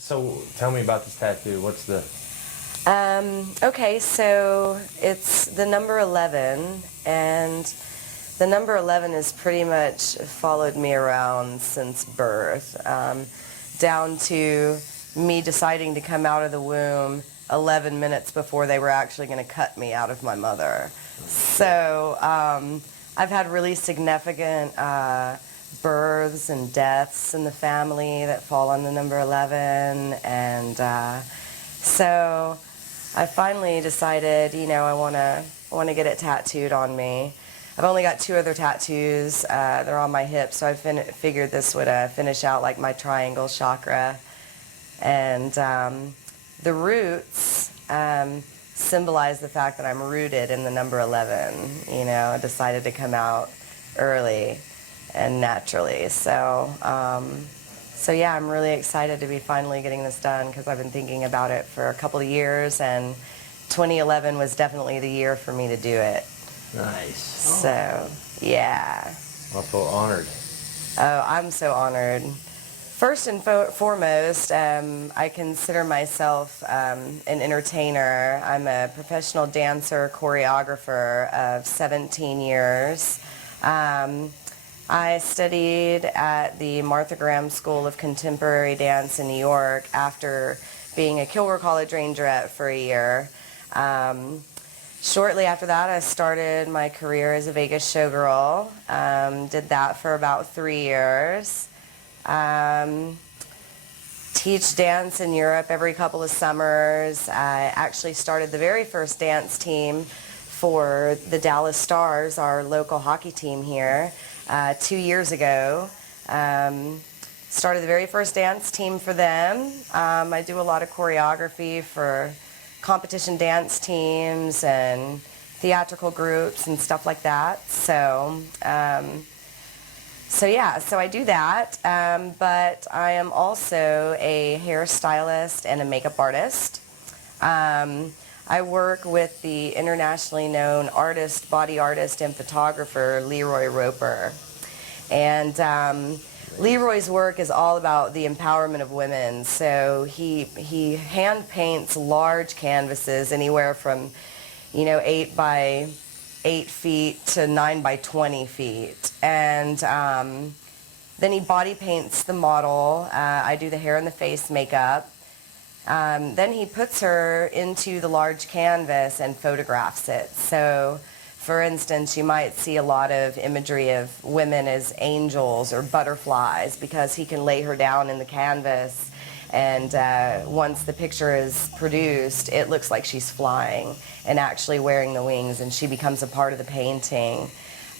So tell me about this tattoo. What's the... Okay, so it's the number 11, and the number 11 has pretty much followed me around since birth, down to me deciding to come out of the womb 11 minutes before they were actually going to cut me out of my mother. So I've had really significant births and deaths in the family that fall on the number 11, and so I finally decided, you know, I want to get it tattooed on me. I've only got 2 other tattoos. They're on my hips, so I figured this would finish out like my triangle chakra. And the roots symbolize the fact that I'm rooted in the number 11. You know, I decided to come out early and naturally. So yeah, I'm really excited to be finally getting this done because I've been thinking about it for a couple of years, and 2011 was definitely the year for me to do it. Nice. So, yeah. I feel honored. Oh, I'm so honored. First and foremost, I consider myself an entertainer. I'm a professional dancer, choreographer of 17 years. I studied at the Martha Graham School of Contemporary Dance in New York after being a Kilgore College Rangerette for a year. Shortly after that, I started my career as a Vegas showgirl. Did that for about 3 years. Teach dance in Europe every couple of summers. I actually started the very first dance team for the Dallas Stars, our local hockey team here, 2 years ago. Started the very first dance team for them. I do a lot of choreography for competition dance teams and theatrical groups and stuff like that. So yeah, so I do that, but I am also a hairstylist and a makeup artist. I work with the internationally known artist, body artist, and photographer Leroy Roper. And Leroy's work is all about the empowerment of women. So he hand paints large canvases, anywhere from, you know, 8 by 8 feet to 9 by 20 feet. And then he body paints the model. I do the hair and the face makeup. Then he puts her into the large canvas and photographs it. So, for instance, you might see a lot of imagery of women as angels or butterflies because he can lay her down in the canvas, and once the picture is produced, it looks like she's flying and actually wearing the wings, and she becomes a part of the painting.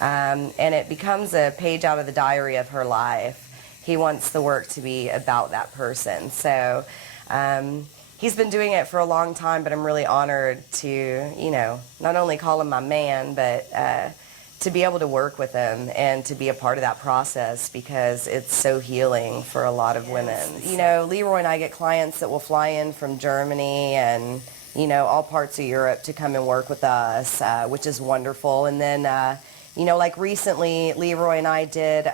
And it becomes a page out of the diary of her life. He wants the work to be about that person. So he's been doing it for a long time, but I'm really honored to, you know, not only call him my man, but to be able to work with him and to be a part of that process because it's so healing for a lot of women. You know, Leroy and I get clients that will fly in from Germany and, you know, all parts of Europe to come and work with us, which is wonderful. And then, you know, like recently, Leroy and I did,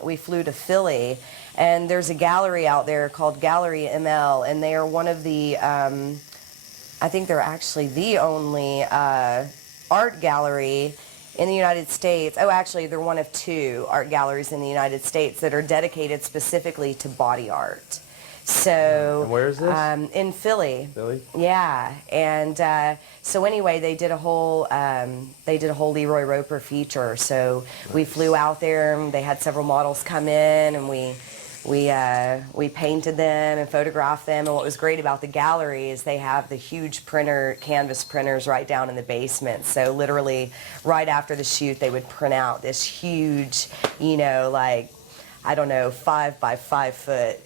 we flew to Philly, and there's a gallery out there called Gallery ML, and they are one of the, I think they're actually the only art gallery in the United States. Oh, actually, they're one of 2 art galleries in the United States that are dedicated specifically to body art. So, and where is this? In Philly. Philly? Yeah, and so anyway, they did a whole Leroy Roper feature. So we flew out there, and they had several models come in, and we painted them and photographed them. And what was great about the gallery is they have the huge canvas printers right down in the basement. So literally, right after the shoot, they would print out this huge, you know, like, I don't know, 5 by 5 foot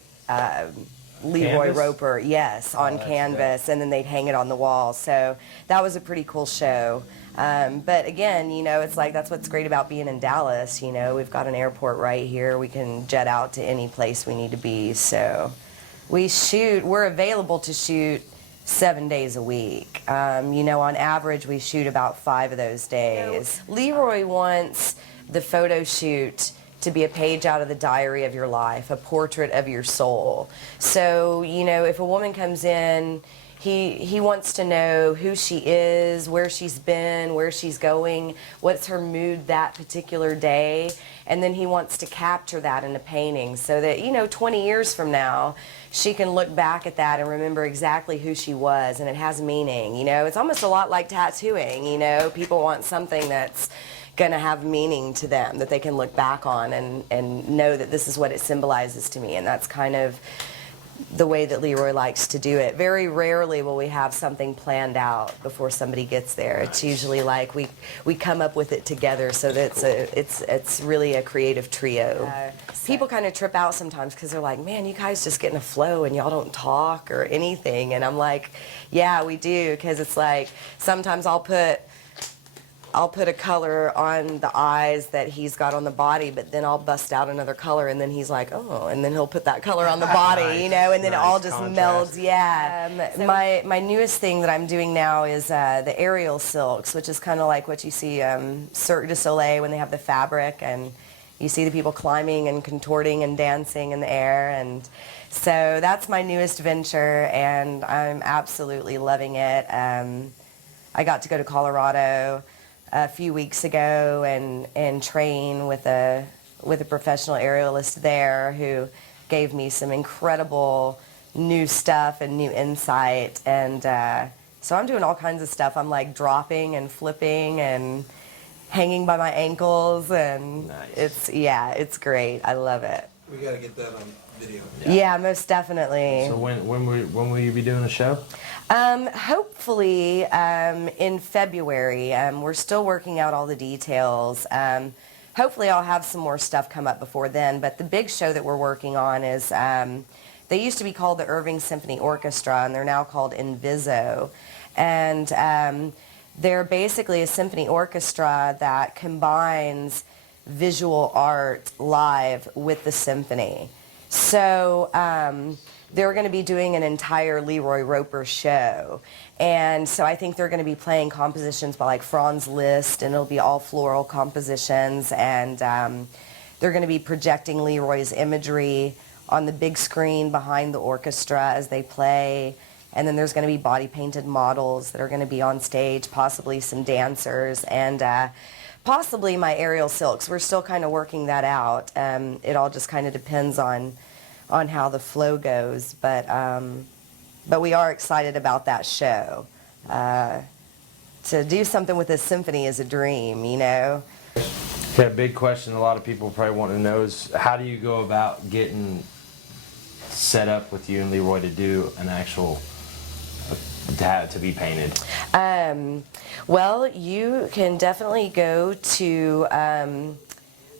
Leroy Canvas? Roper, yes, on canvas, and then they'd hang it on the wall. So that was a pretty cool show. But again, you know, it's like that's what's great about being in Dallas. You know, we've got an airport right here. We can jet out to any place we need to be. So we're available to shoot 7 days a week. You know, on average, we shoot about 5 of those days. Leroy wants the photo shoot to be a page out of the diary of your life, a portrait of your soul. So, you know, if a woman comes in, he wants to know who she is, where she's been, where she's going, what's her mood that particular day, and then he wants to capture that in a painting so that, you know, 20 years from now, she can look back at that and remember exactly who she was, and it has meaning. You know, it's almost a lot like tattooing. You know, people want something that's going to have meaning to them, that they can look back on and know that this is what it symbolizes to me, and that's kind of the way that Leroy likes to do it. Very rarely will we have something planned out before somebody gets there. It's usually like we come up with it together, so that it's really a creative trio. People kind of trip out sometimes because they're like, man, you guys just get in a flow and y'all don't talk or anything. And I'm like, yeah, we do, because it's like sometimes I'll put a color on the eyes that he's got on the body, but then I'll bust out another color, and then he's like, oh, and then he'll put that color on the body, nice, you know, and then it all just melds. Yeah. My newest thing that I'm doing now is the aerial silks, which is kind of like what you see Cirque du Soleil when they have the fabric, and you see the people climbing and contorting and dancing in the air, and so that's my newest venture, and I'm absolutely loving it. I got to go to Colorado a few weeks ago and train with a professional aerialist there who gave me some incredible new stuff and new insight, and so I'm doing all kinds of stuff. I'm like dropping and flipping and hanging by my ankles, and nice. it's great. I love it. We got to get that on video. Yeah, most definitely. So when will you be doing a show? Hopefully in February. We're still working out all the details. Hopefully I'll have some more stuff come up before then, but the big show that we're working on is, they used to be called the Irving Symphony Orchestra, and they're now called Inviso. And they're basically a symphony orchestra that combines visual art live with the symphony. So they're going to be doing an entire Leroy Roper show. And so I think they're going to be playing compositions by like Franz Liszt, and it'll be all floral compositions. And they're going to be projecting Leroy's imagery on the big screen behind the orchestra as they play. And then there's going to be body painted models that are going to be on stage, possibly some dancers, and possibly my aerial silks. We're still kind of working that out. It all just kind of depends on how the flow goes, but we are excited about that show. To do something with a symphony is a dream, you know. Yeah, big question a lot of people probably want to know is, how do you go about getting set up with you and Leroy to do an actual to be painted? Well, you can definitely go to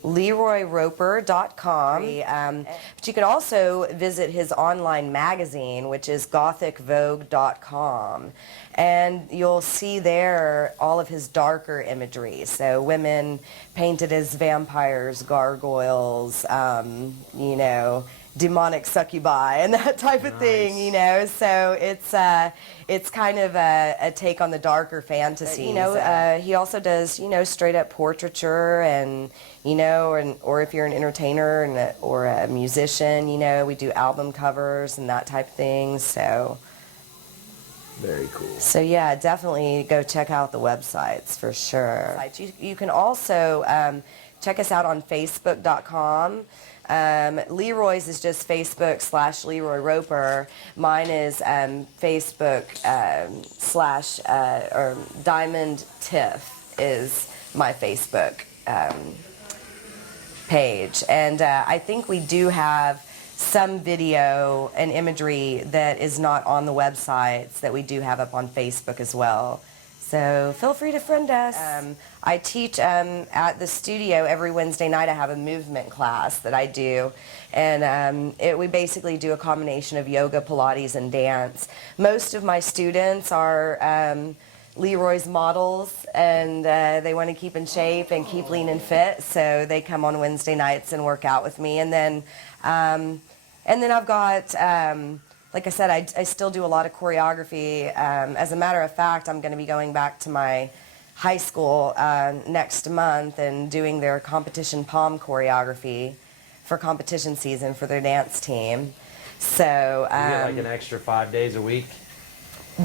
LeroyRoper.com, but you can also visit his online magazine, which is GothicVogue.com, and you'll see there all of his darker imagery. So women painted as vampires, gargoyles, you know, demonic succubi and that type of thing, you know. So it's kind of a take on the darker fantasies. You know, he also does, you know, straight up portraiture, and you know, or if you're an entertainer or a musician, you know, we do album covers and that type of thing. So very cool. So yeah, definitely go check out the websites for sure. You can also check us out on Facebook.com. Leroy's is just Facebook/Leroy Roper. Mine is Facebook slash or Diamond Tiff is my Facebook page. And I think we do have some video and imagery that is not on the websites that we do have up on Facebook as well. So feel free to friend us. I teach at the studio every Wednesday night. I have a movement class that I do, and we basically do a combination of yoga, Pilates, and dance. Most of my students are Leroy's models, and they want to keep in shape and keep lean and fit, so they come on Wednesday nights and work out with me. And then I've got, like I said, I still do a lot of choreography. As a matter of fact, I'm going to be going back to my high school next month and doing their competition pom choreography for competition season for their dance team. So You get like an extra 5 days a week.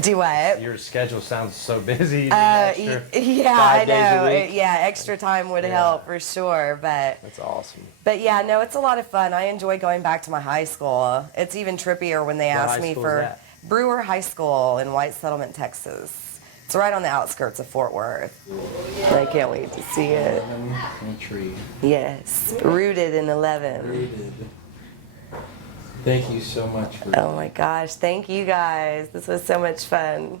do what? Your schedule sounds so busy. You need an extra Yeah, 5 I days a know. week. Yeah, extra time would Yeah. help for sure, but That's awesome. yeah, no, it's a lot of fun. I enjoy going back to my high school. It's even trippier when they What ask high me school is for that? Brewer High School in White Settlement, Texas. It's right on the outskirts of Fort Worth. I can't wait to see it. Country. Yes, rooted in 11. Rooted. Thank you so much for Oh my gosh, thank you guys. This was so much fun.